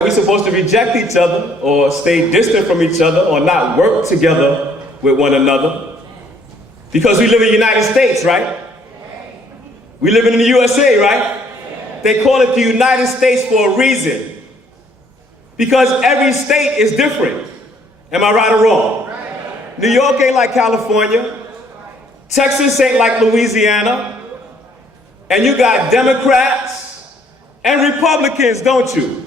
We're supposed to reject each other or stay distant from each other or not work together with one another. Because we live in the United States, right? We live in the USA, right? They call it the United States for a reason. Because every state is different. Am I right or wrong? New York ain't like California. Texas ain't like Louisiana. And you got Democrats and Republicans, don't you?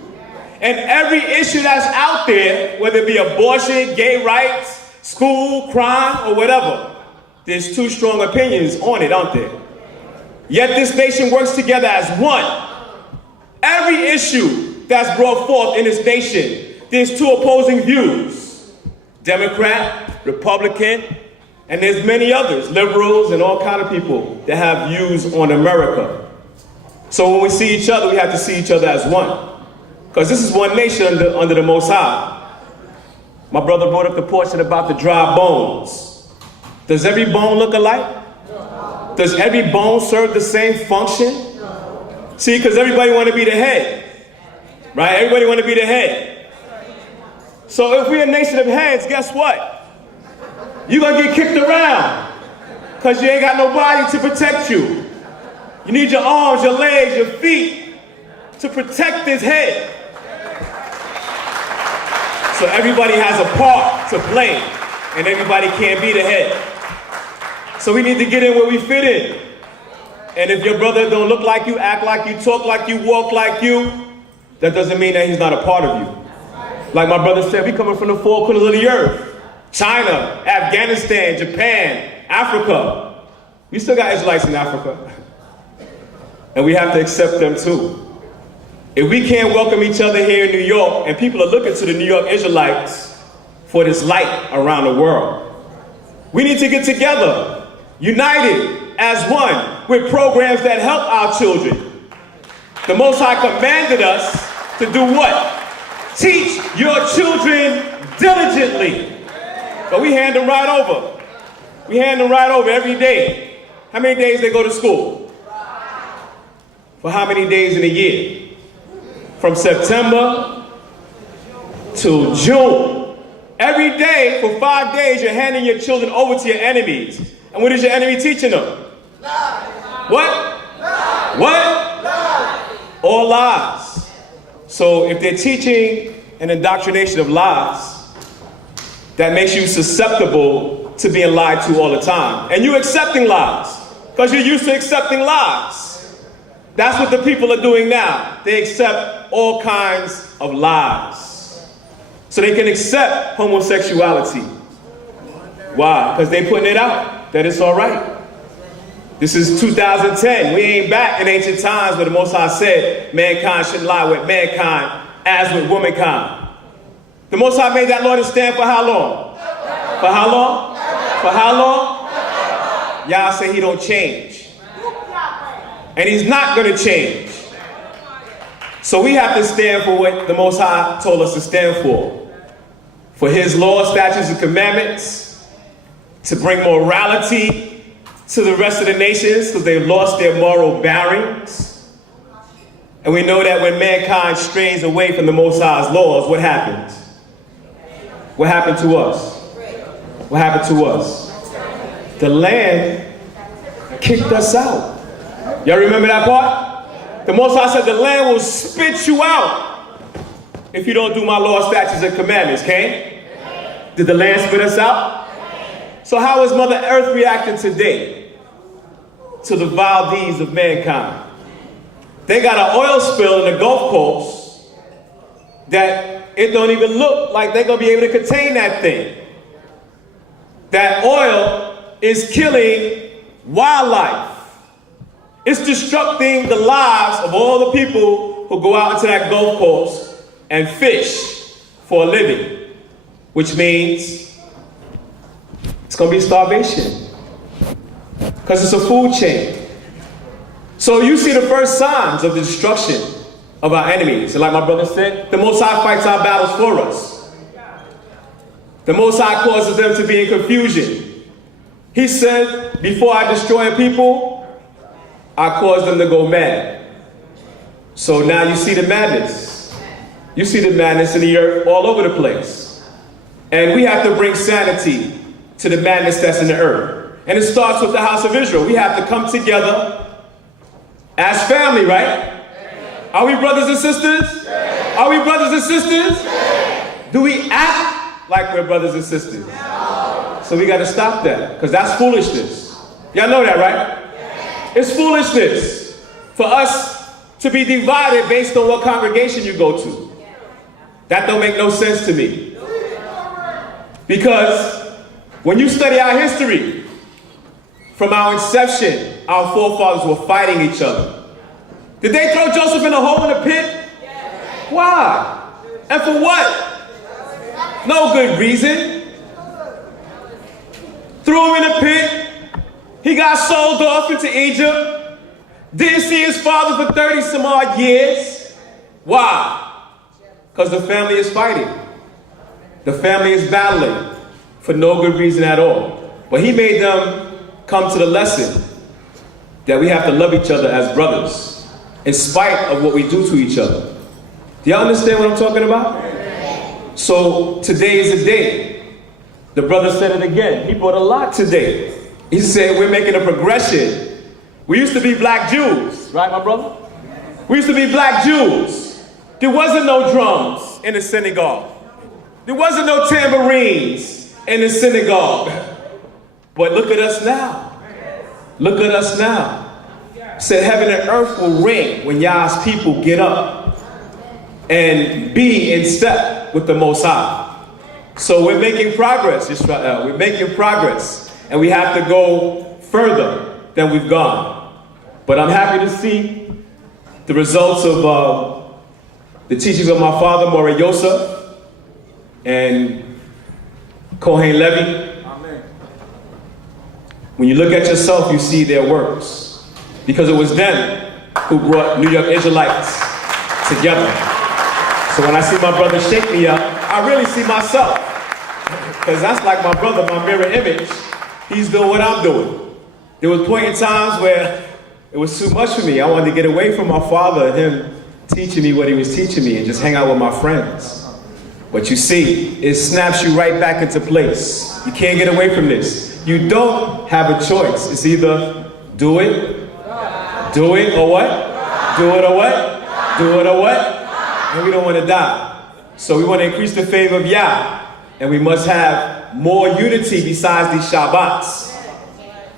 And every issue that's out there, whether it be abortion, gay rights, school, crime, or whatever, there's two strong opinions on it, aren't there? Yet this nation works together as one. Every issue that's brought forth in this nation, there's two opposing views. Democrat, Republican, and there's many others, liberals and all kind of people that have views on America. So when we see each other, we have to see each other as one. Because this is one nation under the Most High. My brother brought up the portion about the dry bones. Does every bone look alike? No. Does every bone serve the same function? No. See, because everybody want to be the head. Right? Everybody want to be the head. So if we're a nation of heads, guess what? You're going to get kicked around. Because you ain't got nobody to protect you. You need your arms, your legs, your feet to protect this head. So everybody has a part to play, and everybody can't be the head. So we need to get in where we fit in. And if your brother don't look like you, act like you, talk like you, walk like you, that doesn't mean that he's not a part of you. Like my brother said, we coming from the four corners of the earth. China, Afghanistan, Japan, Africa. We still got Israelites in Africa. And we have to accept them too. If we can't welcome each other here in New York, and people are looking to the New York Israelites for this light around the world, we need to get together, united as one, with programs that help our children. The Most High commanded us to do what? Teach your children diligently. But we hand them right over. We hand them right over every day. How many days they go to school? For how many days in a year? From September to June. Every day, for 5 days, you're handing your children over to your enemies. And what is your enemy teaching them? Lies. What? Lies. What? Lies. All lies. So if they're teaching an indoctrination of lies, that makes you susceptible to being lied to all the time. And you're accepting lies, because you're used to accepting lies. That's what the people are doing now. They accept all kinds of lies. So they can accept homosexuality. Why? Because they're putting it out, that it's all right. This is 2010. We ain't back in ancient times where the Most High said mankind shouldn't lie with mankind as with womankind. The Most High made that law to stand for how long? For how long? For how long? Y'all say he don't change. And he's not going to change. So we have to stand for what the Most High told us to stand for. For his laws, statutes, and commandments, to bring morality to the rest of the nations because they've lost their moral bearings. And we know that when mankind strays away from the Most High's laws, what happens? What happened to us? What happened to us? The land kicked us out. Y'all remember that part? The Most High said the land will spit you out if you don't do my law, statutes, and commandments, okay? Did the land spit us out? So how is Mother Earth reacting today to the vile deeds of mankind? They got an oil spill in the Gulf Coast that it don't even look like they're going to be able to contain that thing. That oil is killing wildlife. It's destructing the lives of all the people who go out into that Gulf Coast and fish for a living, which means it's going to be starvation because it's a food chain. So you see the first signs of the destruction of our enemies. And like my brother said, the Most High fights our battles for us. The Most High causes them to be in confusion. He said, before I destroy a people, I cause them to go mad. So now you see the madness. You see the madness in the earth all over the place. And we have to bring sanity to the madness that's in the earth. And it starts with the house of Israel. We have to come together as family, right? Are we brothers and sisters? Are we brothers and sisters? Do we act like we're brothers and sisters? So we got to stop that, because that's foolishness. Y'all know that, right? It's foolishness for us to be divided based on what congregation you go to. That don't make no sense to me. Because when you study our history, from our inception, our forefathers were fighting each other. Did they throw Joseph in a hole in a pit? Why? And for what? No good reason. Threw him in a pit. He got sold off into Egypt. Didn't see his father for 30 some odd years. Why? Because the family is fighting. The family is battling for no good reason at all. But he made them come to the lesson that we have to love each other as brothers, in spite of what we do to each other. Do y'all understand what I'm talking about? So today is the day. The brother said it again. He brought a lot today. He said we're making a progression. We used to be black Jews, right, my brother? We used to be black Jews. There wasn't no drums in the synagogue. There wasn't no tambourines in the synagogue. But look at us now. Look at us now. Said heaven and earth will ring when y'all's people get up and be in step with the Most High. So we're making progress, Yisrael. We're making progress. And we have to go further than we've gone. But I'm happy to see the results of the teachings of my father, Mora Yosef, and Kohen Levi. Amen. When you look at yourself, you see their works. Because it was them who brought New York Israelites together. So when I see my brother shake me up, I really see myself. Because that's like my brother, my mirror image. He's doing what I'm doing. There was point in times where it was too much for me. I wanted to get away from my father and him teaching me what he was teaching me and just hang out with my friends. But you see, it snaps you right back into place. You can't get away from this. You don't have a choice. It's either do it or what? Do it or what? Do it or what? And we don't want to die. So we want to increase the favor of Yah. And we must have more unity besides these Shabbats.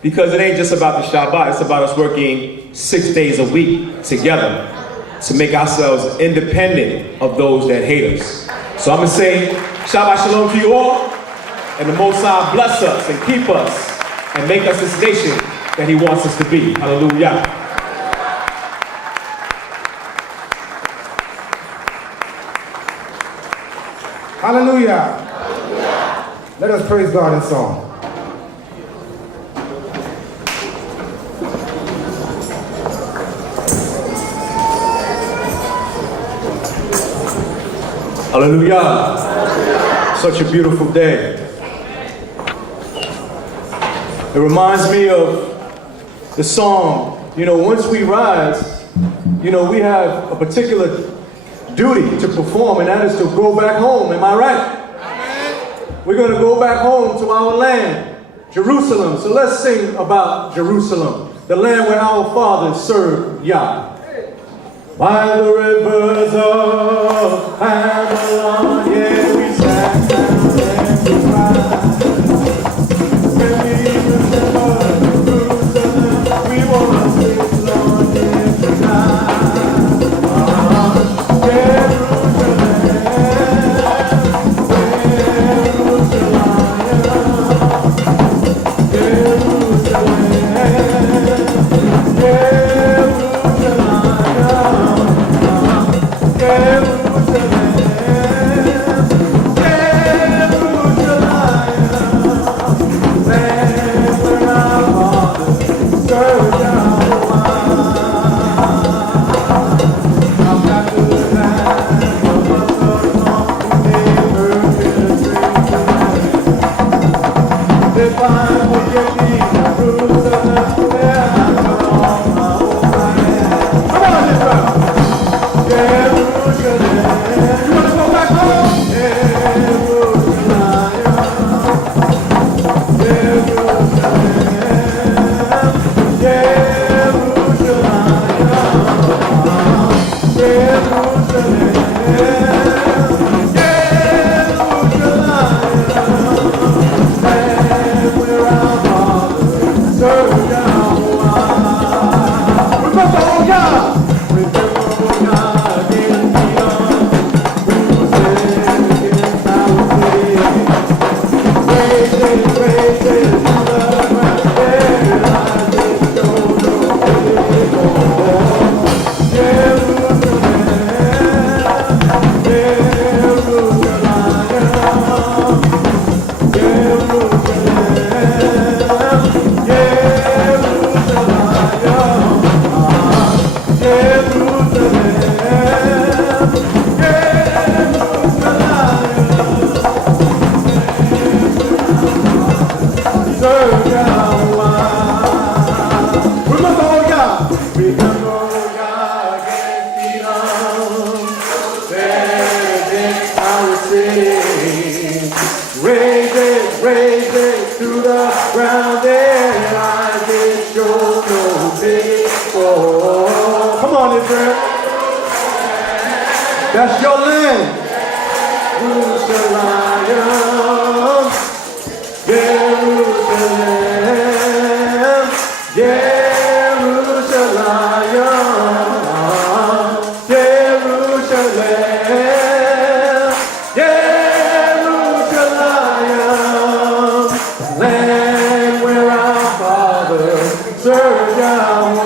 Because it ain't just about the Shabbat. It's about us working 6 days a week together to make ourselves independent of those that hate us. So I'm going to say Shabbat Shalom to you all. And the Most High bless us and keep us and make us this nation that He wants us to be. Hallelujah. Hallelujah. Let us praise God in song. Hallelujah. Such a beautiful day. It reminds me of the song, once we rise, we have a particular duty to perform, and that is to go back home. Am I right? We're going to go back home to our land, Jerusalem. So let's sing about Jerusalem, the land where our fathers served Yah. By the rivers of Babylon, yeah, we sat down and we cried. When we remember Jerusalem, we want to sing, Lord, yeah, tonight. Jerusalem. sing. Raise it to the ground and I can show no pity. Oh, come on, Israel. That's your land. Jerusalem, Jerusalem, Jerusalem, Jerusalem, Jerusalem, land where our fathers served Yahweh.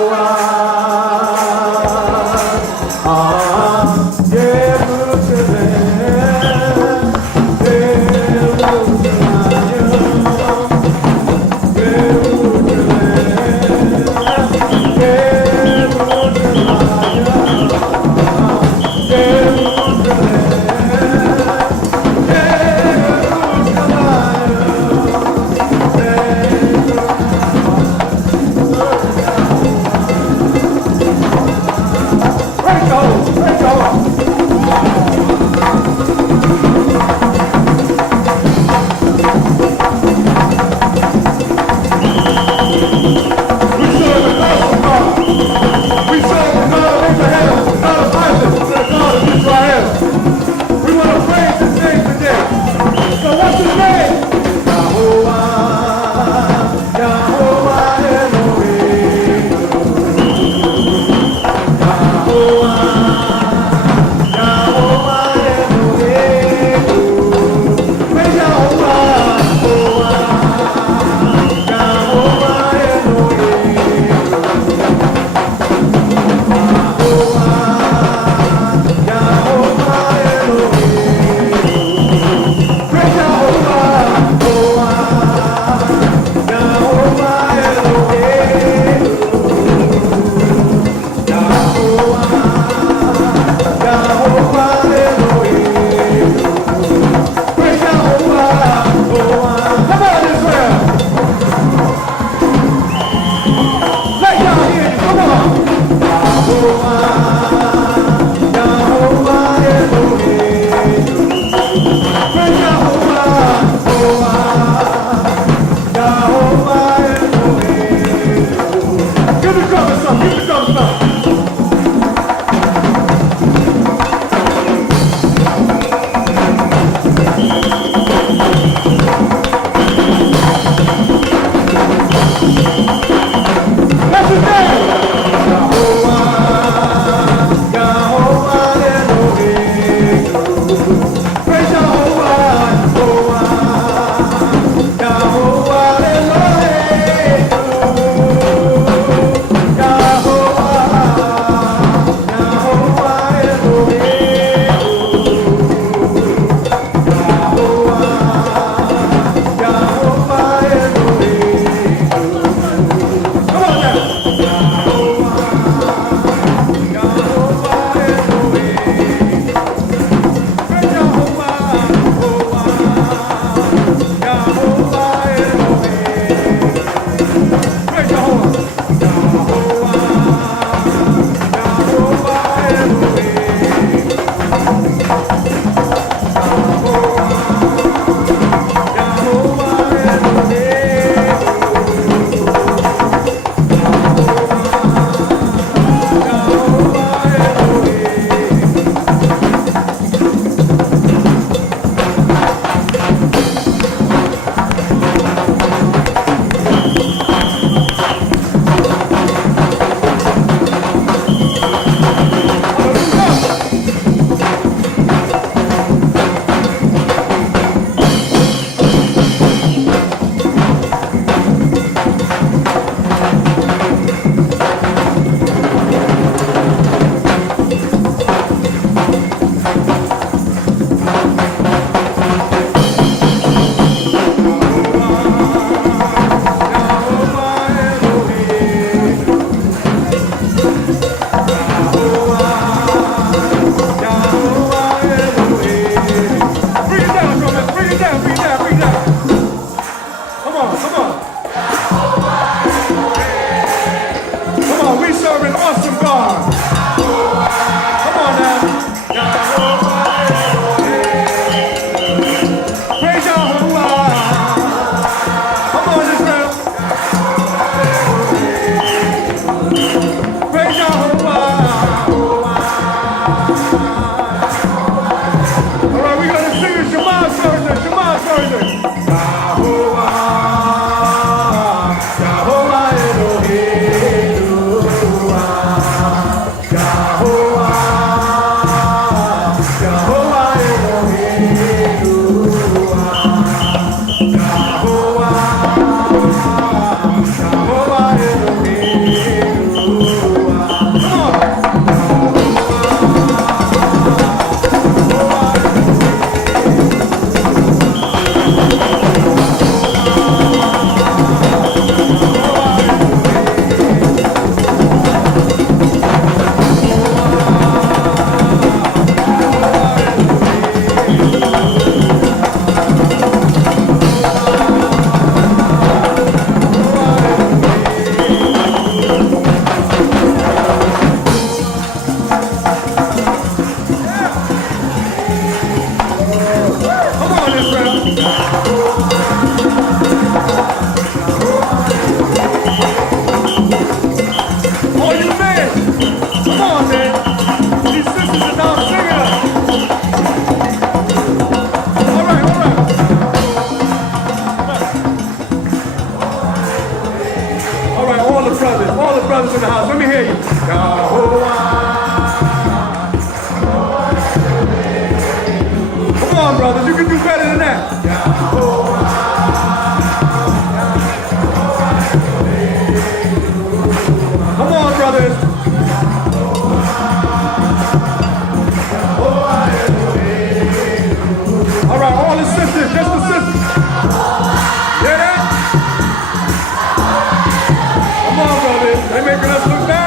on, brothers. You can do better than that. Come on, brothers. All right, all the sisters, just the sisters. Hear that? Come on, brothers. They're making us look bad.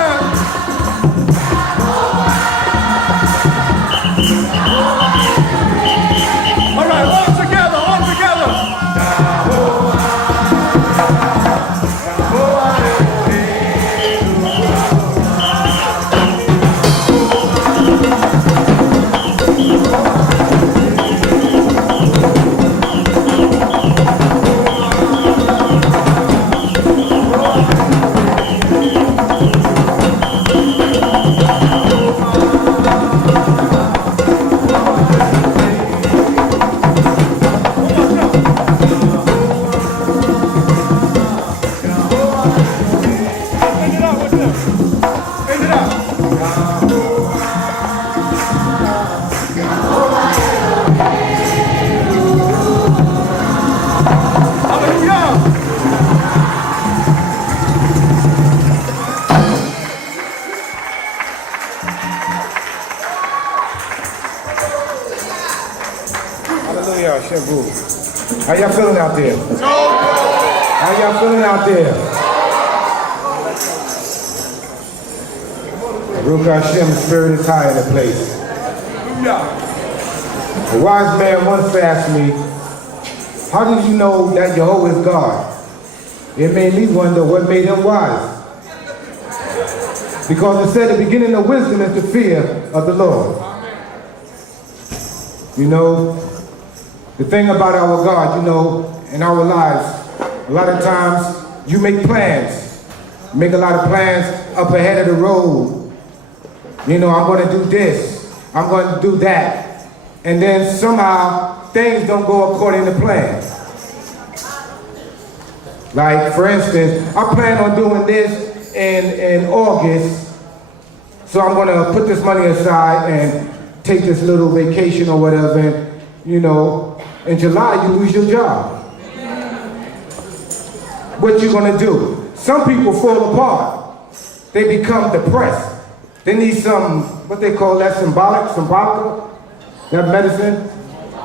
All right, all together, all together. How y'all feeling out there? How y'all feeling out there? Baruch Hashem, the spirit is high in the place. A wise man once asked me, how did you know that Jehovah is God? It made me wonder what made him wise. Because it said the beginning of wisdom is the fear of the Lord. You know, the thing about our God, you know, in our lives, a lot of times you make plans. You make a lot of plans up ahead of the road. You know, I'm going to do this. I'm going to do that. And then somehow things don't go according to plan. Like, for instance, I plan on doing this in August. So I'm going to put this money aside and take this little vacation or whatever. And, you know, in July, you lose your job. What you gonna do? Some people fall apart. They become depressed. They need some, what they call that, symbolica? That medicine?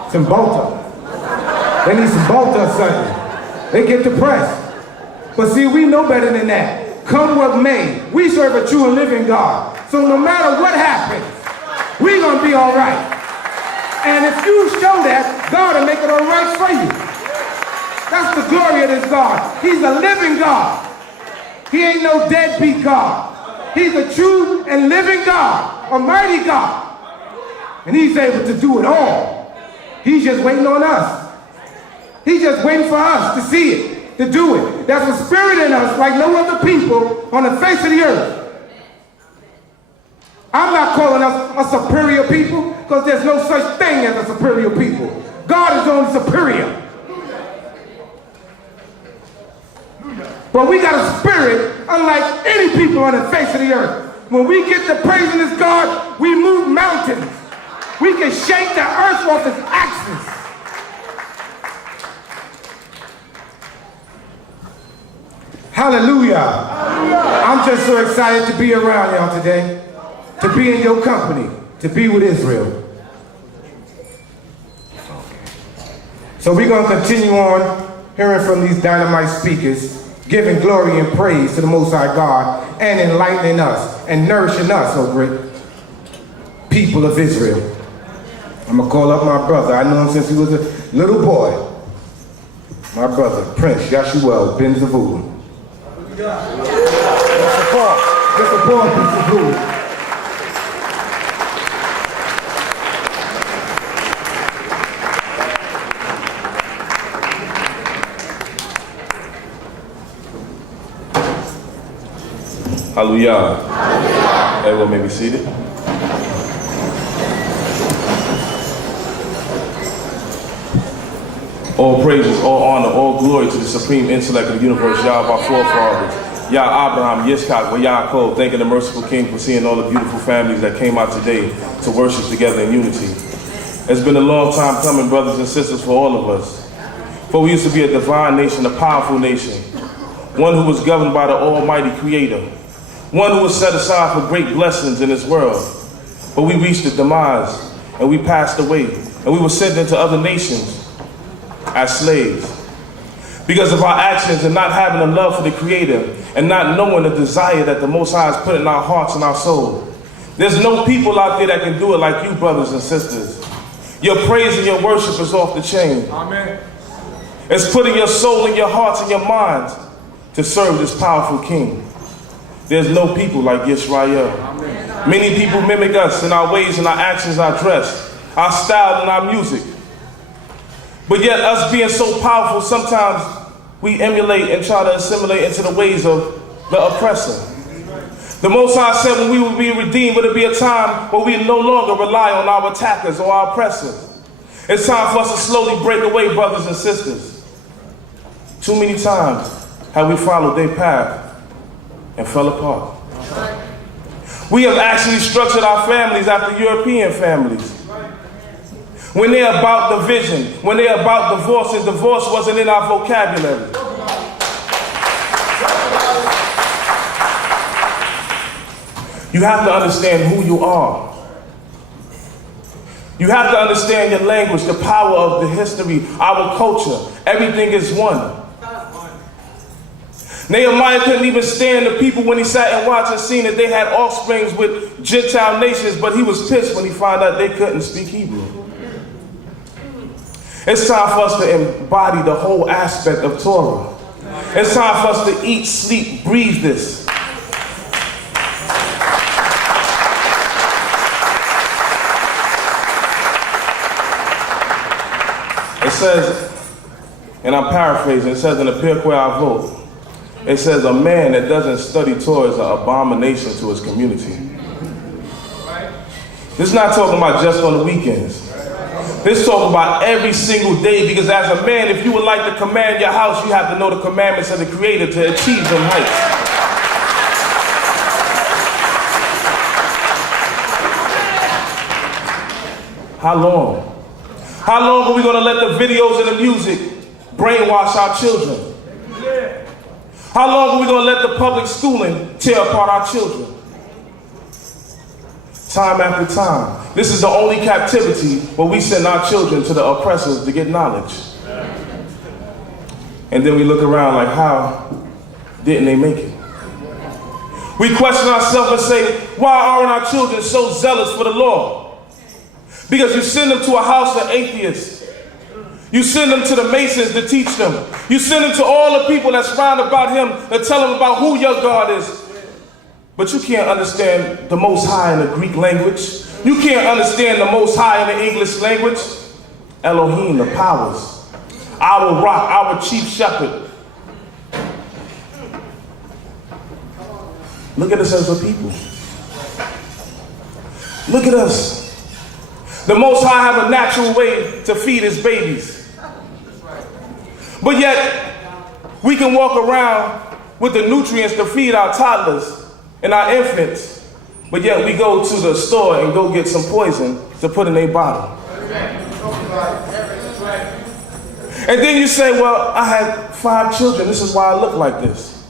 Cymbalta. They need Cymbalta or something. They get depressed. But see, we know better than that. Come what may, we serve a true and living God. So no matter what happens, we're gonna be all right. And if you show that, God will make it all right for you. That's the glory of this God. He's a living God. He ain't no deadbeat God. He's a true and living God, a mighty God. And he's able to do it all. He's just waiting on us. He's just waiting for us to see it, to do it. There's a spirit in us like no other people on the face of the earth. I'm not calling us a superior people, because there's no such thing as a superior people. God is only superior. But we got a spirit unlike any people on the face of the earth. When we get to praising this God, we move mountains. We can shake the earth off its axis. Hallelujah. I'm just so excited to be around y'all today. To be in your company, to be with Israel. So we're going to continue on hearing from these dynamite speakers, giving glory and praise to the Most High God, and enlightening us and nourishing us, oh great people of Israel. I'm going to call up my brother. I know him since he was a little boy. My brother, Prince Yashuel Ben Zavul. Just a poor piece of food. Hallelujah. Everyone may be seated. All praises, all honor, all glory to the supreme intellect of the universe, Yah of our forefathers, Yah Abraham, Yitzchak, Yaakov, thanking the merciful King for seeing all the beautiful families that came out today to worship together in unity. It's been a long time coming, brothers and sisters, for all of us. For we used to be a divine nation, a powerful nation, one who was governed by the Almighty Creator, one who was set aside for great blessings in this world. But we reached the demise, and we passed away, and we were sent into other nations as slaves. Because of our actions and not having a love for the Creator, and not knowing the desire that the Most High has put in our hearts and our soul. There's no people out there that can do it like you, brothers and sisters. Your praise and your worship is off the chain. Amen. It's putting your soul and your hearts and your minds to serve this powerful King. There's no people like Yisrael. Amen. Many people mimic us in our ways and our actions, our dress, our style and our music. But yet us being so powerful, sometimes we emulate and try to assimilate into the ways of the oppressor. The Most High said when we will be redeemed, will it be a time where we no longer rely on our attackers or our oppressors. It's time for us to slowly break away, brothers and sisters. Too many times have we followed their path and fell apart. We have actually structured our families after European families. When they're about division, when they're about divorce, and divorce wasn't in our vocabulary. You have to understand who you are. You have to understand your language, the power of the history, our culture. Everything is one. Nehemiah couldn't even stand the people when he sat and watched and seen that they had offsprings with Gentile nations, but he was pissed when he found out they couldn't speak Hebrew. It's time for us to embody the whole aspect of Torah. It's time for us to eat, sleep, breathe this. It says, and I'm paraphrasing, it says in the Pirkei Avot, it says a man that doesn't study Torah is an abomination to his community. This is not talking about just on the weekends. This is talking about every single day, because as a man, if you would like to command your house, you have to know the commandments of the Creator to achieve them heights. How long? How long are we going to let the videos and the music brainwash our children? How long are we going to let the public schooling tear apart our children? Time after time. This is the only captivity where we send our children to the oppressors to get knowledge. And then we look around like, how didn't they make it? We question ourselves and say, why aren't our children so zealous for the law? Because you send them to a house of atheists. You send them to the Masons to teach them. You send them to all the people that's round about him to tell them about who your God is. But you can't understand the Most High in the Greek language. You can't understand the Most High in the English language. Elohim, the powers. Our rock, our chief shepherd. Look at us as a people. Look at us. The Most High have a natural way to feed his babies. But yet, we can walk around with the nutrients to feed our toddlers and our infants, but yet we go to the store and go get some poison to put in a bottle. And then you say, well, I had 5 children, this is why I look like this.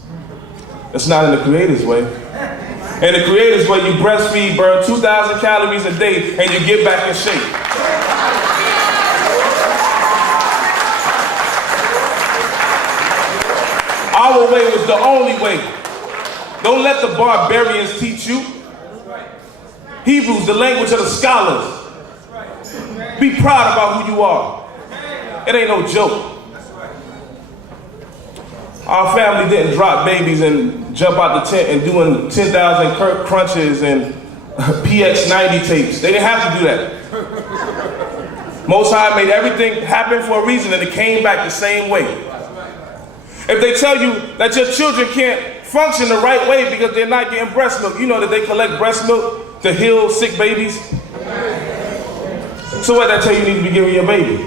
It's not in the Creator's way. In the Creator's way, you breastfeed, burn 2,000 calories a day, and you get back in shape. Our way was the only way. Don't let the barbarians teach you. Hebrews, the language of the scholars. Be proud about who you are. It ain't no joke. Our family didn't drop babies and jump out the tent and doing 10,000 crunches and PX90 tapes. They didn't have to do that. Most High made everything happen for a reason, and it came back the same way. If they tell you that your children can't function the right way because they're not getting breast milk, you know that they collect breast milk to heal sick babies? So what, that tell you need to be giving your baby?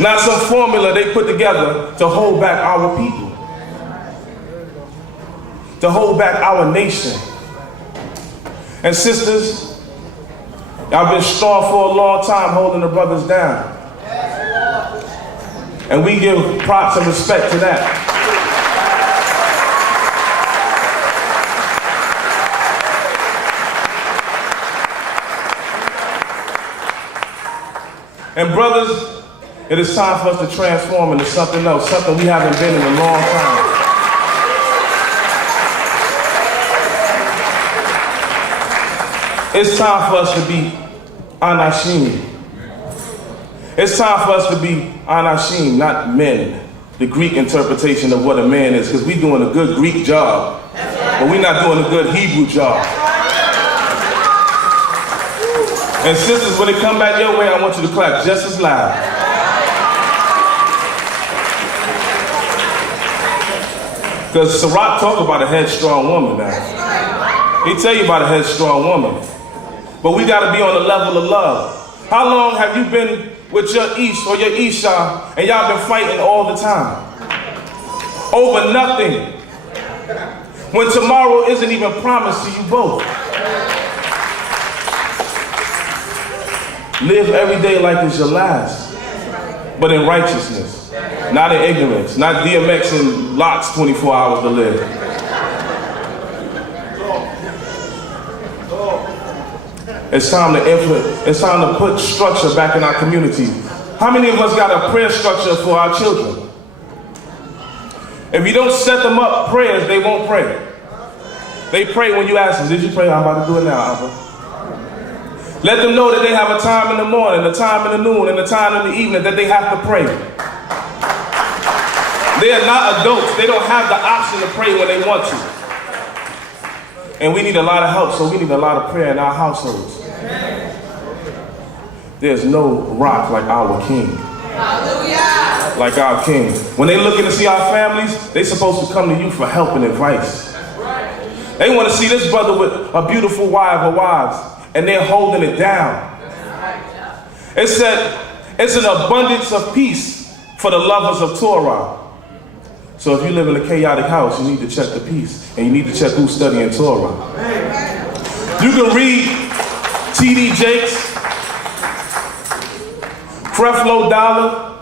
Not some formula they put together to hold back our people, to hold back our nation. And sisters, Y'all been strong for a long time holding the brothers down. And we give props and respect to that. And brothers, it is time for us to transform into something else, something we haven't been in a long time. It's time for us to be anashim. It's time for us to be anashim, not men. The Greek interpretation of what a man is, because we're doing a good Greek job, but we're not doing a good Hebrew job. And sisters, when they come back your way, I want you to clap just as loud. Because Sirach talk about a headstrong woman now. He tell you about a headstrong woman. But we got to be on the level of love. How long have you been with your Ish or your Isha and y'all been fighting all the time? Over nothing. When tomorrow isn't even promised to you both. Live every day like it's your last, but in righteousness, not in ignorance, not DMX and Locks 24 hours to live. It's time to influence, it's time to put structure back in our community. How many of us got a prayer structure for our children? If you don't set them up prayers, they won't pray. They pray when you ask them, did you pray? I'm about to do it now, Abba. Let them know that they have a time in the morning, a time in the noon, and a time in the evening that they have to pray. They are not adults. They don't have the option to pray when they want to. And we need a lot of help, so we need a lot of prayer in our households. There's no rock like our king. Hallelujah. Like our king. When they looking to see our families, they supposed to come to you for help and advice. They want to see this brother with a beautiful wife or wives, and they're holding it down. It said, it's an abundance of peace for the lovers of Torah. So if you live in a chaotic house, you need to check the peace, and you need to check who's studying Torah. You can read T.D. Jakes, Creflo Dollar,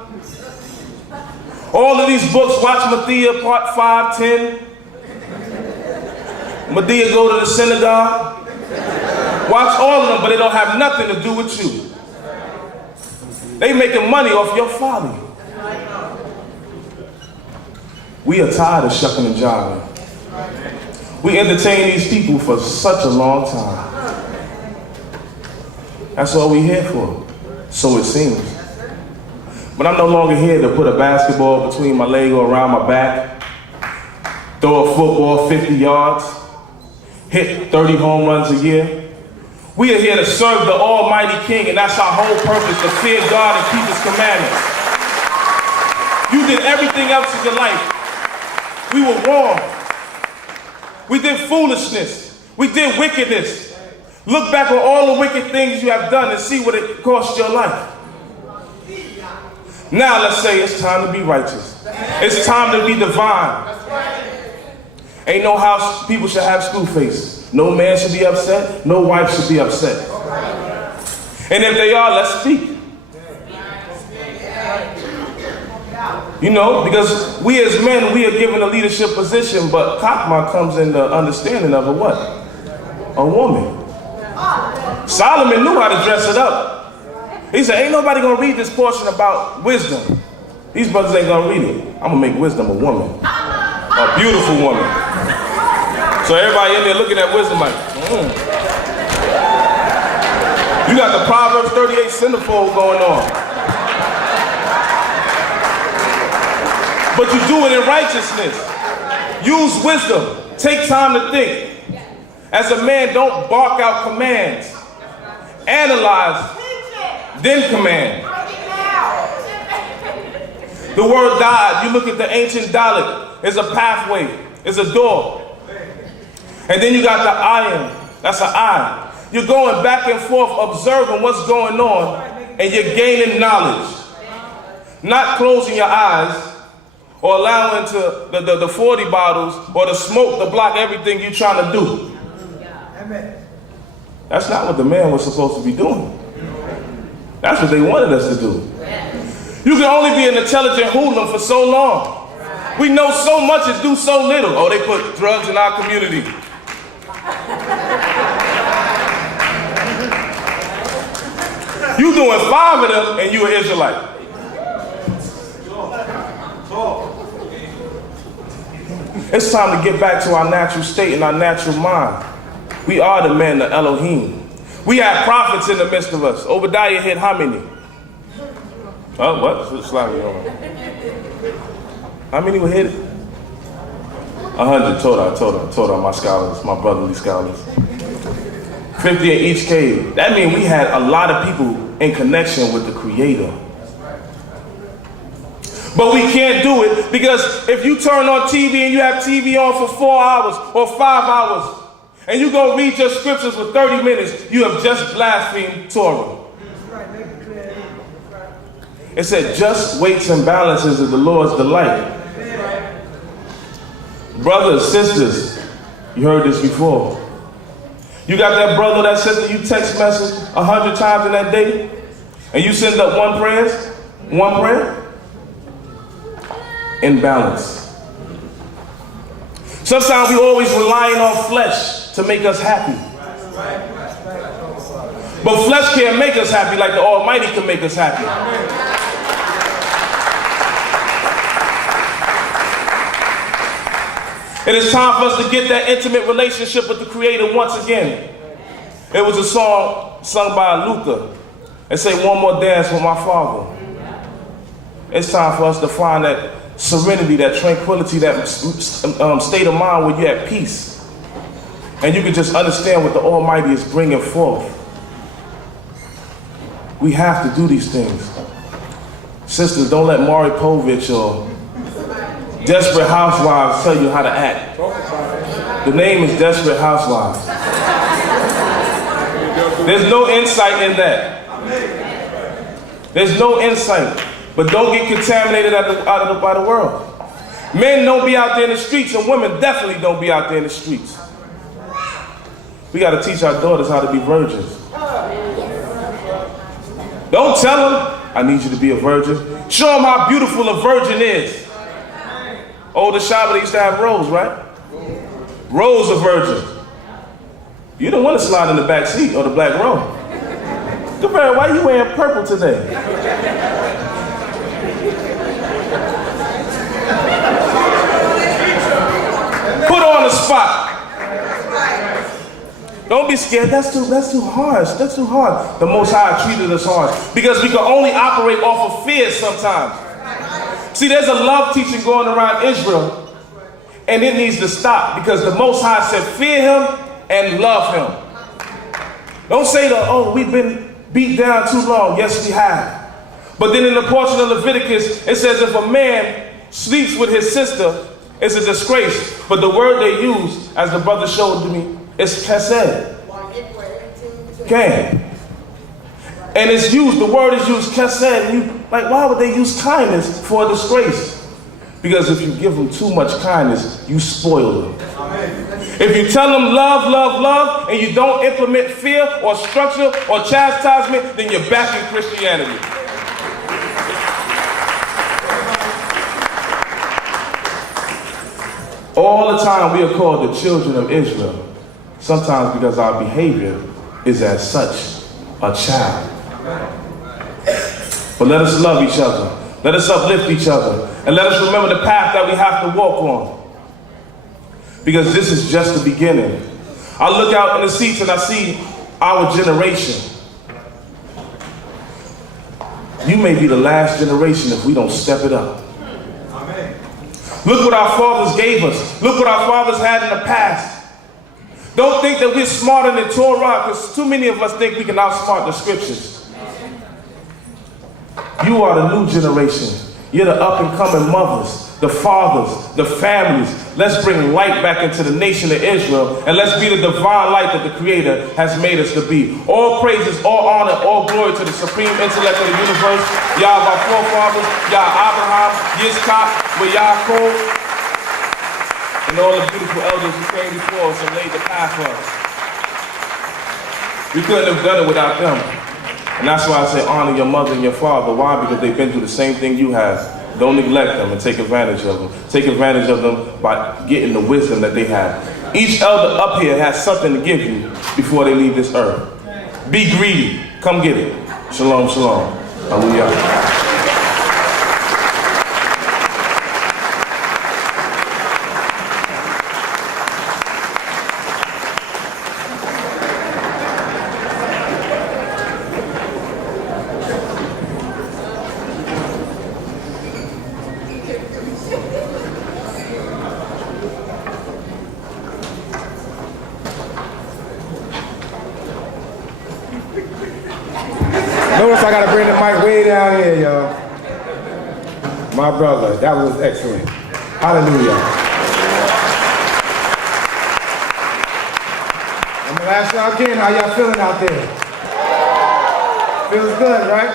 all of these books. Watch Matthew Part 5, 10. Medea go to the synagogue. Watch all of them, but they don't have nothing to do with you. They making money off your folly. We are tired of shucking and jiving. We entertain these people for such a long time. That's all we're here for, so it seems. But I'm no longer here to put a basketball between my leg or around my back, throw a football 50 yards, hit 30 home runs a year. We are here to serve the Almighty King, and that's our whole purpose, to fear God and keep His commandments. You did everything else in your life. We were wrong. We did foolishness. We did wickedness. Look back on all the wicked things you have done and see what it cost your life. Now let's say it's time to be righteous. It's time to be divine. Ain't no house people should have school faces. No man should be upset. No wife should be upset. And if they are, let's speak. You know, because we as men, we are given a leadership position, but Chokmah comes in the understanding of a what? A woman. Solomon knew how to dress it up. He said, ain't nobody gonna read this portion about wisdom. These brothers ain't gonna read it. I'm gonna make wisdom a woman. A beautiful woman. So everybody in there looking at wisdom like, You got the Proverbs 38 centerfold going on. But you do it in righteousness. Use wisdom. Take time to think. As a man, don't bark out commands. Analyze, then command. The word God, you look at the ancient Dalit, it's a pathway, it's a door. And then you got the iron, that's an eye. You're going back and forth, observing what's going on, and you're gaining knowledge. Not closing your eyes, or allowing to the 40 bottles or the smoke to block everything you're trying to do. That's not what the man was supposed to be doing. That's what they wanted us to do. You can only be an intelligent hoodlum for so long. We know so much and do so little. Oh, they put drugs in our community. You doing 5 of them and you an Israelite. It's time to get back to our natural state and our natural mind. We are the men, the Elohim. We have prophets in the midst of us. Obadiah hit how many? Oh, what? Slightly on. How many were hit? 100, told on my scholars, my brotherly scholars. 50 in each cave. That means we had a lot of people in connection with the Creator. But we can't do it because if you turn on TV and you have TV on for 4 hours or 5 hours and you go read your scriptures for 30 minutes, you have just blasphemed Torah. It said, just weights and balances is the Lord's delight. Brothers, sisters, you heard this before. You got that brother, that sister you text message 100 times in that day, and you send up one prayer? Imbalance. Sometimes we always relying on flesh to make us happy. But flesh can't make us happy like the Almighty can make us happy. It is time for us to get that intimate relationship with the Creator once again. It was a song sung by Luther. It said, one more dance with my Father. It's time for us to find that serenity, that tranquility, that state of mind where you're at peace. And you can just understand what the Almighty is bringing forth. We have to do these things. Sisters, don't let Maury Povich or Desperate Housewives tell you how to act. The name is Desperate Housewives. There's no insight in that. There's no insight. But don't get contaminated by the world. Men don't be out there in the streets, and women definitely don't be out there in the streets. We got to teach our daughters how to be virgins. Don't tell them, I need you to be a virgin. Show them how beautiful a virgin is. Oh, the Shabbat, they used to have Rose, right? Rose a virgin. You don't want to slide in the back seat or the black row. Compare, why are you wearing purple today? Put on a spot. Don't be scared. That's too harsh. That's too hard. The Most High treated us harsh because we can only operate off of fear sometimes. See, there's a love teaching going around Israel, and it needs to stop because the Most High said, fear Him and love Him. Don't say that, oh, we've been beat down too long. Yes, we have. But then in the portion of Leviticus, it says if a man sleeps with his sister, it's a disgrace. But the word they use, as the brother showed to me, is chesed. Okay. And it's used, the word is used chesed. And you, like, why would they use kindness for a disgrace? Because if you give them too much kindness, you spoil them. If you tell them love, love, love, and you don't implement fear or structure or chastisement, then you're back in Christianity. All the time we are called the children of Israel. Sometimes because our behavior is as such a child. But let us love each other. Let us uplift each other. And let us remember the path that we have to walk on. Because this is just the beginning. I look out in the seats and I see our generation. You may be the last generation if we don't step it up. Look what our fathers gave us. Look what our fathers had in the past. Don't think that we're smarter than Torah, because too many of us think we can outsmart the scriptures. You are the new generation. You're the up-and-coming mothers, the fathers, the families. Let's bring light back into the nation of Israel, and let's be the divine light that the Creator has made us to be. All praises, all honor, all glory to the supreme intellect of the universe, Yah of our forefathers, Yah Abraham, Yitzchak, Yaakov, and all the beautiful elders who came before us and laid the path for us. We couldn't have done it without them. And that's why I say honor your mother and your father. Why? Because they've been through the same thing you have. Don't neglect them and take advantage of them. Take advantage of them by getting the wisdom that they have. Each elder up here has something to give you before they leave this earth. Be greedy. Come get it. Shalom, shalom. Hallelujah. Notice I gotta bring the mic way down here, y'all. My brother, that was excellent. Hallelujah. I'm gonna ask y'all again, how y'all feeling out there? Feels good, right?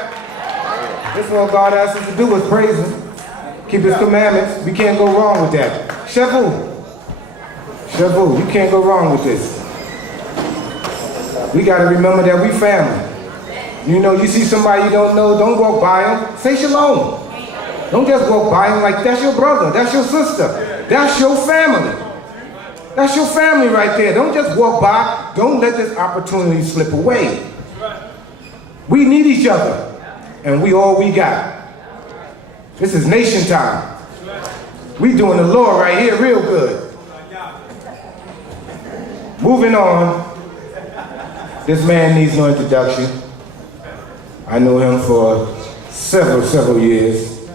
This is what God asked us to do, is praise Him. Keep His commandments. We can't go wrong with that. Shavu, you can't go wrong with this. We gotta remember that we family. You know, you see somebody you don't know, don't walk by them. Say shalom. Don't just walk by them like that's your brother, that's your sister, that's your family. That's your family right there. Don't just walk by. Don't let this opportunity slip away. We need each other, and we all we got. This is nation time. We doing the Lord right here real good. Moving on. This man needs no introduction. I know him for several years,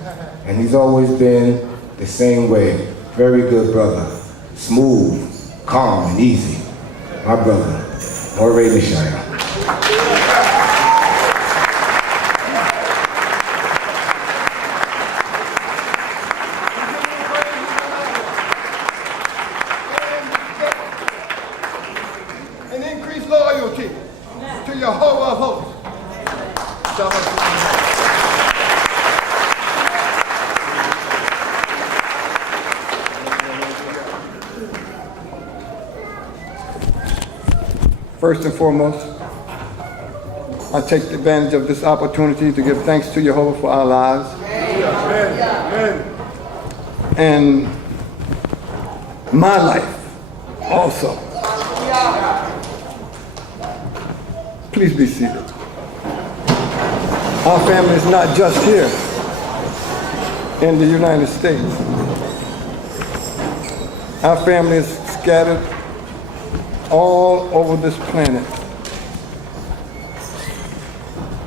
and he's always been the same way. Very good brother. Smooth, calm, and easy. My brother, Morey Mishaya. And increase loyalty to Jehovah of hosts. First and foremost, I take advantage of this opportunity to give thanks to Jehovah for our lives. Amen. And my life also. Please be seated. Our family is not just here in the United States. Our family is scattered all over this planet.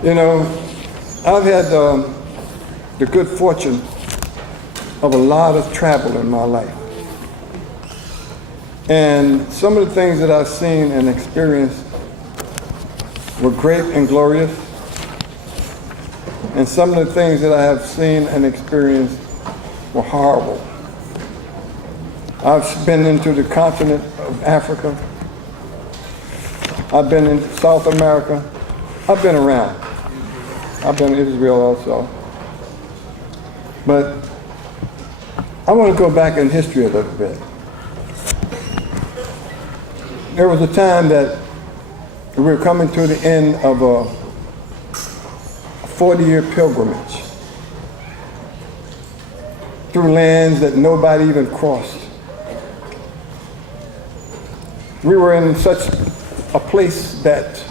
You know, I've had the good fortune of a lot of travel in my life. And some of the things that I've seen and experienced were great and glorious. And some of the things that I have seen and experienced were horrible. I've been into the continent of Africa. I've been in South America. I've been around. I've been in Israel also. But I want to go back in history a little bit. There was a time that we were coming to the end of a 40-year pilgrimage through lands that nobody even crossed. We were in such a place that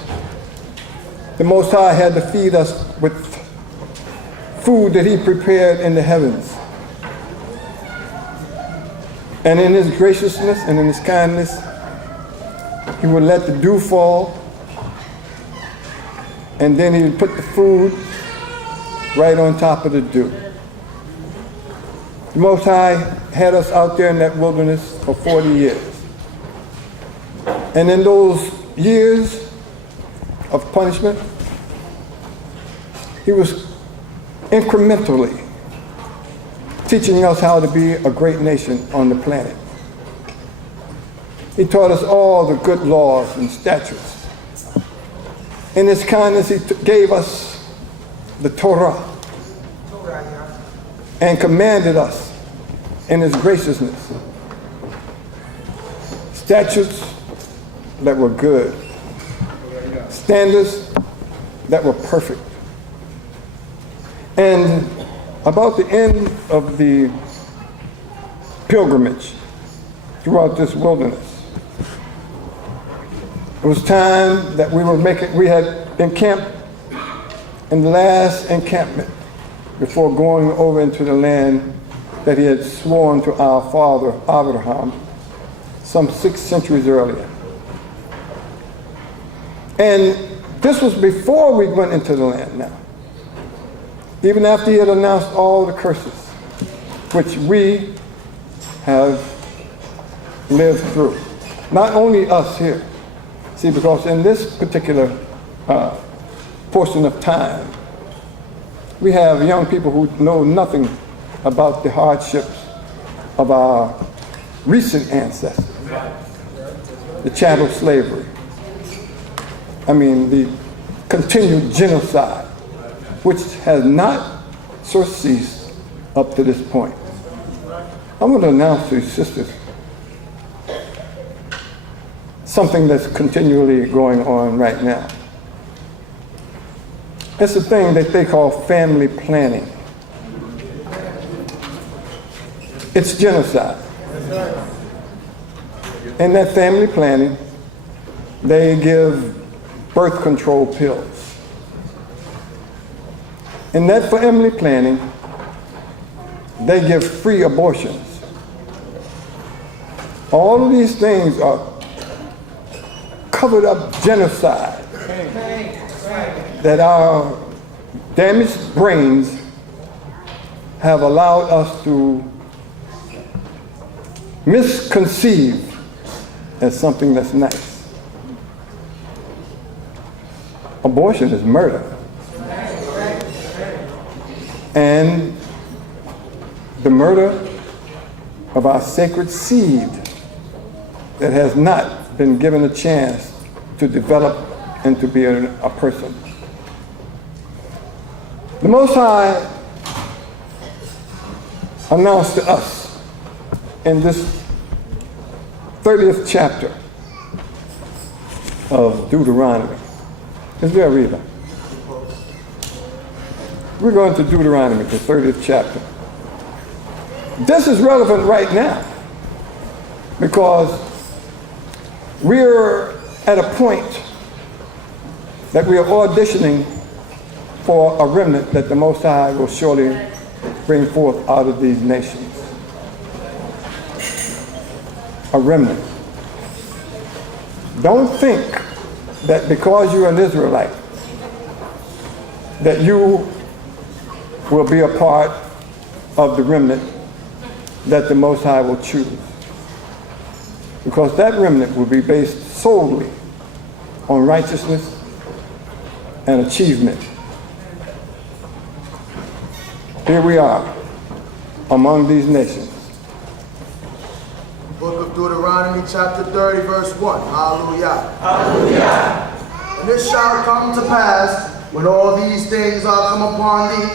the Most High had to feed us with food that He prepared in the heavens. And in His graciousness and in His kindness, He would let the dew fall, and then He would put the food right on top of the dew. The Most High had us out there in that wilderness for 40 years. And in those years of punishment, He was incrementally teaching us how to be a great nation on the planet. He taught us all the good laws and statutes. In His kindness, He gave us the Torah and commanded us in His graciousness statutes that were good. standards that were perfect. And about the end of the pilgrimage throughout this wilderness, it was time that we had encamped in the last encampment before going over into the land that he had sworn to our father Abraham some 6 centuries earlier. And this was before we went into the land now. Even after he had announced all the curses, which we have lived through. Not only us here. See, because in this particular portion of time, we have young people who know nothing about the hardships of our recent ancestors. The chattel slavery. I mean, the continued genocide, which has not surceased up to this point. I'm going to announce to you, sisters, something that's continually going on right now. It's a thing that they call family planning. It's genocide. In that family planning, they give birth control pills. In that family planning, they give free abortions. All of these things are covered up genocide that our damaged brains have allowed us to misconceive as something that's nice. Abortion is murder. And the murder of our sacred seed that has not been given a chance to develop and to be a person. The Most High announced to us in this 30th chapter of Deuteronomy. Is there a reader? We're going to Deuteronomy, the 30th chapter. This is relevant right now because we're at a point that we are auditioning for a remnant that the Most High will surely bring forth out of these nations. A remnant. Don't think that because you're an Israelite that you will be a part of the remnant that the Most High will choose. Because that remnant will be based solely on righteousness and achievement. Here we are among these nations. Book of Deuteronomy, chapter 30, verse 1. Hallelujah. Hallelujah. And it shall come to pass, when all these things are come upon thee,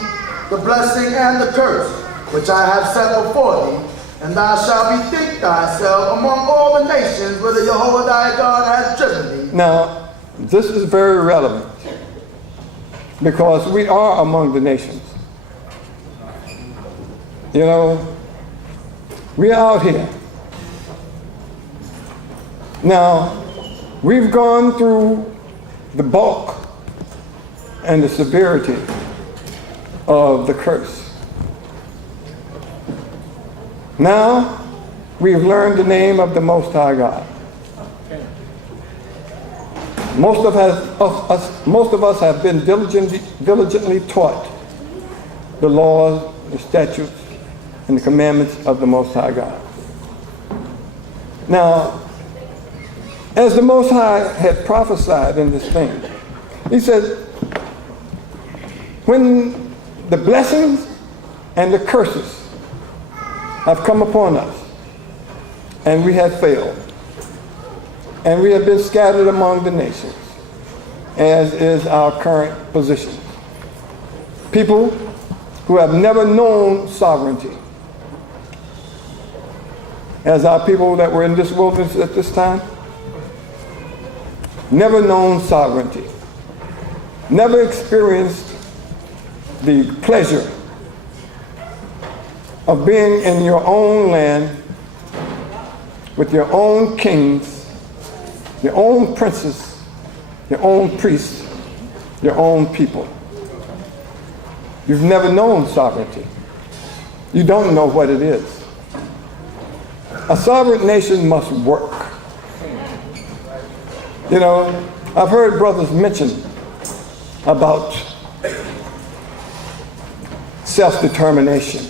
the blessing and the curse, which I have set before thee, and thou shalt bethink thyself among all the nations whither Jehovah thy God hath driven thee. Now, this is very relevant because we are among the nations. You know, we are out here. Now, we've gone through the bulk and the severity of the curse. Now, we've learned the name of the Most High God. Most of us have been diligently taught the laws, the statutes, and the commandments of the Most High God. Now, as the Most High had prophesied in this thing, he said, when the blessings and the curses have come upon us, and we have failed, and we have been scattered among the nations, as is our current position. People who have never known sovereignty, as our people that were in this wilderness at this time, never known sovereignty, never experienced the pleasure of being in your own land with your own kings, your own princes, your own priests, your own people. You've never known sovereignty. You don't know what it is. A sovereign nation must work. You know, I've heard brothers mention about self-determination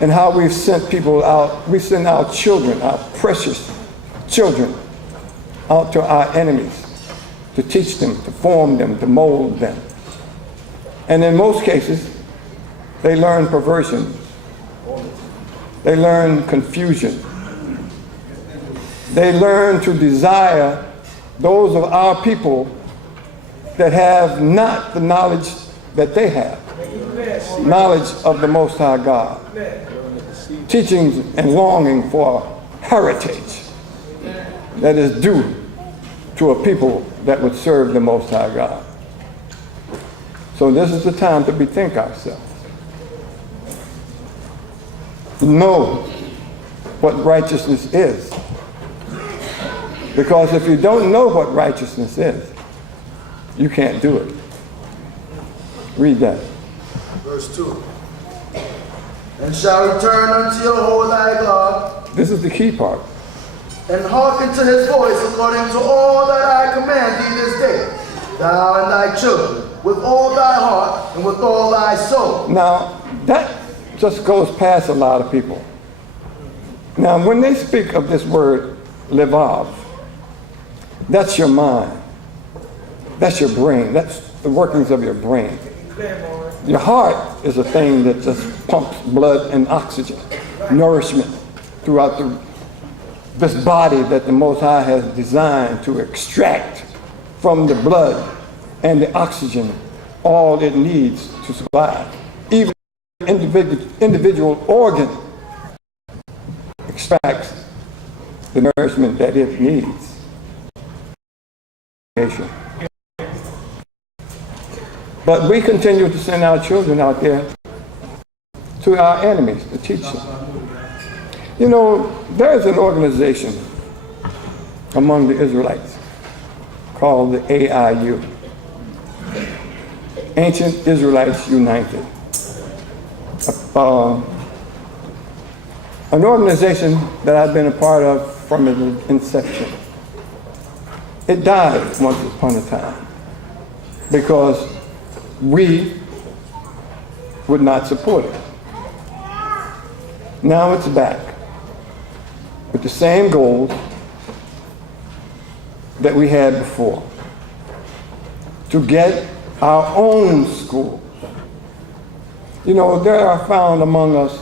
and how we've sent people out, we send our children, our precious children, out to our enemies to teach them, to form them, to mold them. And in most cases, they learn perversion. They learn confusion. They learn to desire those of our people that have not the knowledge that they have. Knowledge of the Most High God. Teachings and longing for heritage that is due to a people that would serve the Most High God. So this is the time to bethink ourselves. Know what righteousness is. Because if you don't know what righteousness is, you can't do it. Read that. Verse 2. And shall return unto Jehovah thy God, This is the key part. and hearken to his voice according to all that I command thee this day, thou and thy children, with all thy heart and with all thy soul. Now, that just goes past a lot of people. Now, when they speak of this word, levav, that's your mind. That's your brain. That's the workings of your brain. Your heart is a thing that just pumps blood and oxygen, nourishment throughout this body that the Most High has designed to extract from the blood and the oxygen all it needs to survive. Even individual organ extracts the nourishment that it needs. But we continue to send our children out there to our enemies to teach them. You know, there is an organization among the Israelites called the AIU, Ancient Israelites United. An organization that I've been a part of from its inception. It died once upon a time because we would not support it. Now it's back with the same goals that we had before, to get our own school. You know, there are found among us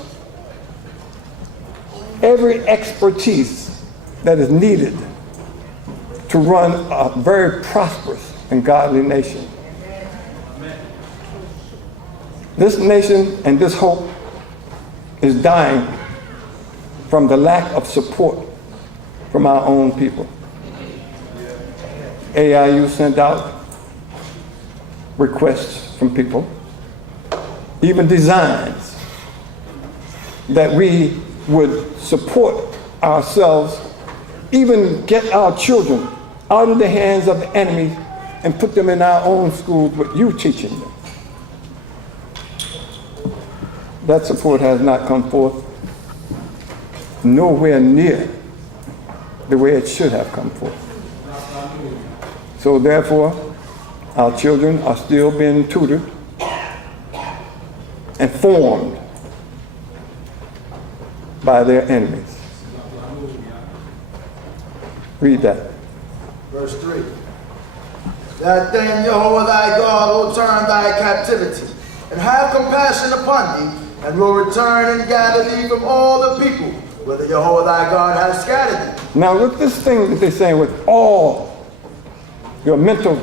every expertise that is needed to run a very prosperous and godly nation. This nation and this hope is dying from the lack of support from our own people. AIU sent out requests from people, even designs that we would support ourselves, even get our children out of the hands of the enemy and put them in our own schools with you teaching them. That support has not come forth nowhere near the way it should have come forth. So therefore, our children are still being tutored and formed by their enemies. Read that. Verse 3. That then Jehovah thy God will turn thy captivity, and have compassion upon thee, and will return and gather thee from all the people, whither Jehovah thy God hath scattered thee. Now with this thing that they're saying, with all your mental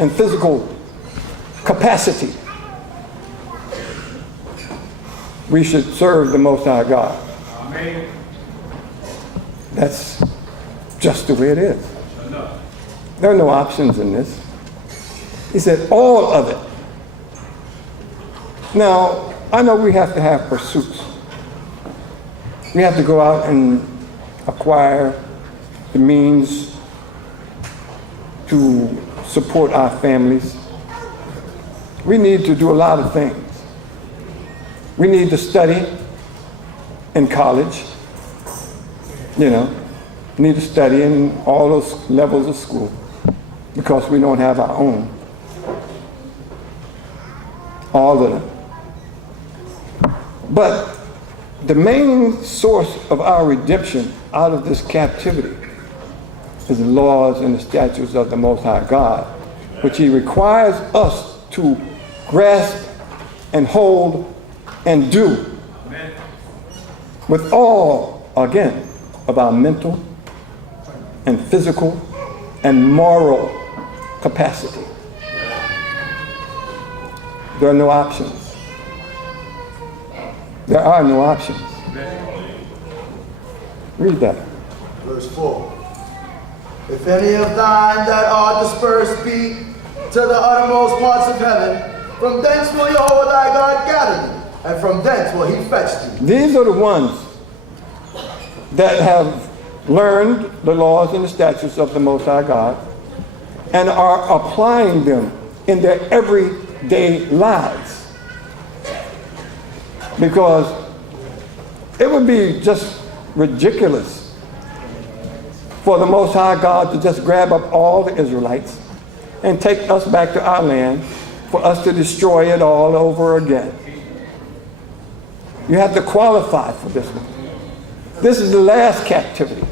and physical capacity, we should serve the Most High God. Amen. That's just the way it is. There are no options in this. He said, all of it. Now, I know we have to have pursuits. We have to go out and acquire the means to support our families. We need to do a lot of things. We need to study in college, need to study in all those levels of school because we don't have our own. All of them. But the main source of our redemption out of this captivity is the laws and the statutes of the Most High God, which He requires us to grasp and hold and do with all, again, of our mental and physical and moral capacity. There are no options. There are no options. Read that. Verse 4. If any of thine that are dispersed be to the uttermost parts of heaven, from thence will Jehovah thy God gather thee, and from thence will He fetch thee. These are the ones that have learned the laws and the statutes of the Most High God and are applying them in their everyday lives. Because it would be just ridiculous for the Most High God to just grab up all the Israelites and take us back to our land for us to destroy it all over again. You have to qualify for this one. This is the last captivity.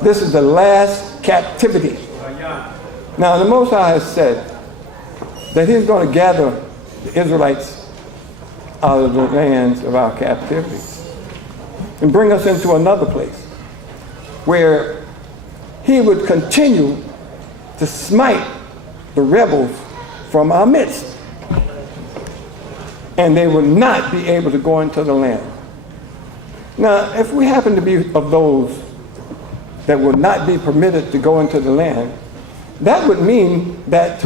This is the last captivity. Now, the Most High has said that He's going to gather the Israelites out of the lands of our captivity and bring us into another place where He would continue to smite the rebels from our midst, and they would not be able to go into the land. Now, if we happen to be of those that would not be permitted to go into the land, that would mean that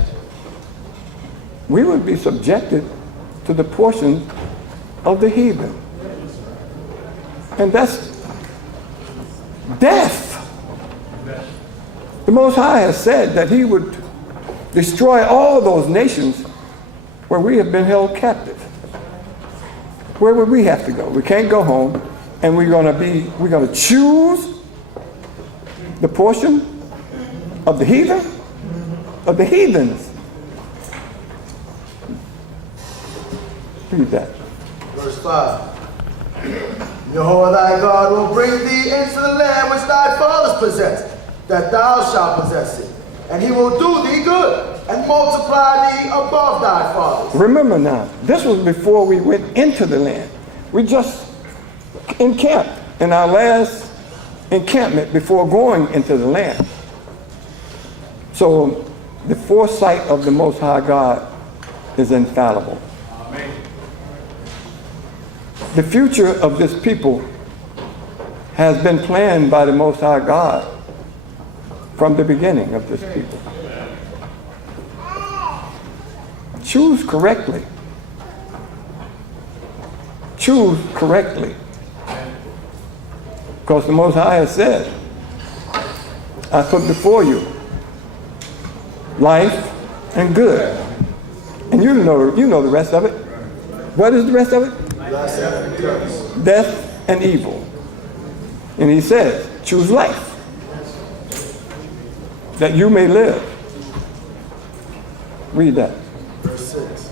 we would be subjected to the portion of the heathen. And that's death. The Most High has said that He would destroy all those nations where we have been held captive. Where would we have to go? We can't go home, and we're going to choose the portion of the heathen, of the heathens. Read that. Verse 5. Jehovah thy God will bring thee into the land which thy fathers possessed, that thou shalt possess it. And He will do thee good, and multiply thee above thy fathers. Remember now, this was before we went into the land. We just encamped in our last encampment before going into the land. So the foresight of the Most High God is infallible. The future of this people has been planned by the Most High God from the beginning of this people. Choose correctly. Choose correctly. Because the Most High has said, I put before you life and good. And you know the rest of it. What is the rest of it? Death and evil. And He says, choose life, that you may live. Read that. Verse 6.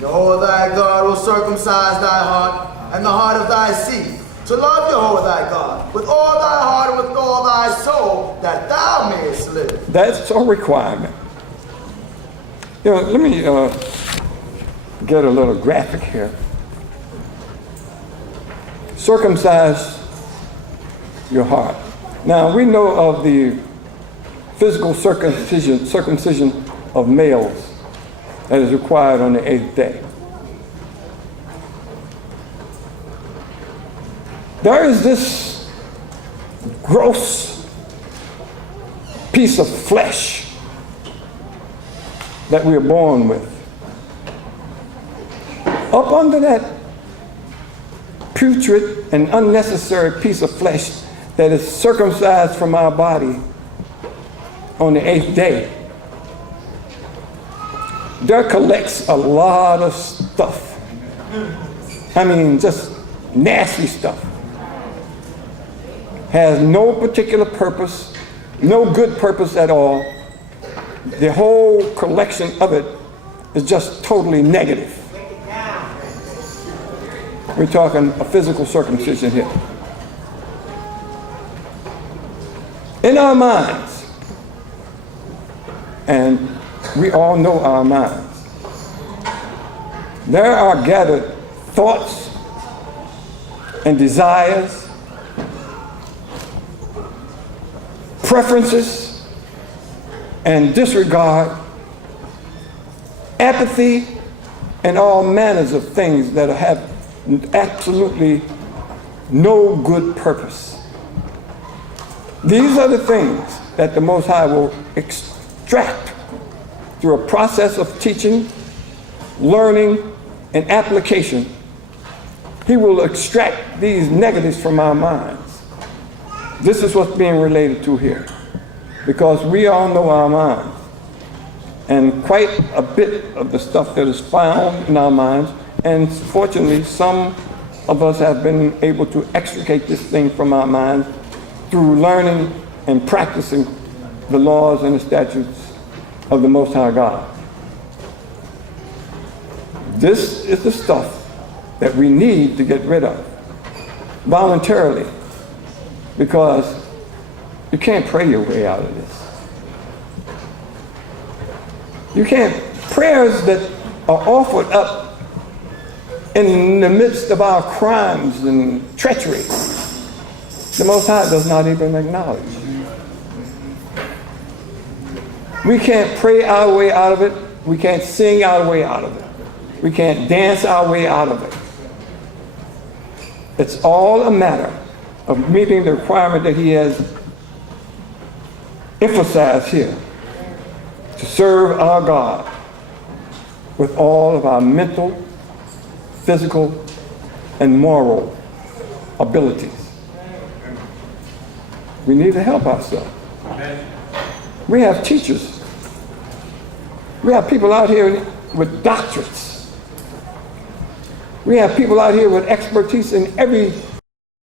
Jehovah thy God will circumcise thy heart and the heart of thy seed, to love Jehovah thy God with all thy heart and with all thy soul, that thou mayest live. That's a requirement. Let me get a little graphic here. Circumcise your heart. Now, we know of the physical circumcision of males that is required on the 8th day. There is this gross piece of flesh that we are born with. Up under that putrid and unnecessary piece of flesh that is circumcised from our body on the 8th day, there collects a lot of stuff. I mean, just nasty stuff. Has no particular purpose, no good purpose at all. The whole collection of it is just totally negative. We're talking a physical circumcision here. In our minds, and we all know our minds, there are gathered thoughts and desires, preferences and disregard, apathy, and all manners of things that have absolutely no good purpose. These are the things that the Most High will extract through a process of teaching, learning, and application. He will extract these negatives from our minds. This is what's being related to here, because we all know our minds. And quite a bit of the stuff that is found in our minds, and fortunately some of us have been able to extricate this thing from our minds through learning and practicing the laws and the statutes of the Most High God. This is the stuff that we need to get rid of voluntarily, because you can't pray your way out of this. You can't. Prayers that are offered up in the midst of our crimes and treachery, the Most High does not even acknowledge. We can't pray our way out of it. We can't sing our way out of it. We can't dance our way out of it. It's all a matter of meeting the requirement that he has emphasized here, to serve our God with all of our mental, physical, and moral abilities. We need to help ourselves. We have teachers. We have people out here with doctorates. We have people out here with expertise in every